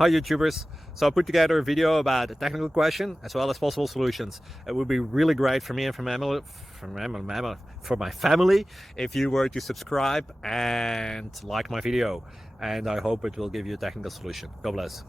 Hi YouTubers! So I put together a video about a technical question as well as possible solutions. It would be really great for me and for my family if you were to subscribe and like my video, and I hope it will give you a technical solution. God bless.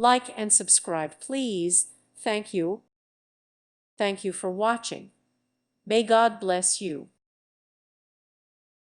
Like and subscribe, please. Thank you. Thank you for watching. May God bless you.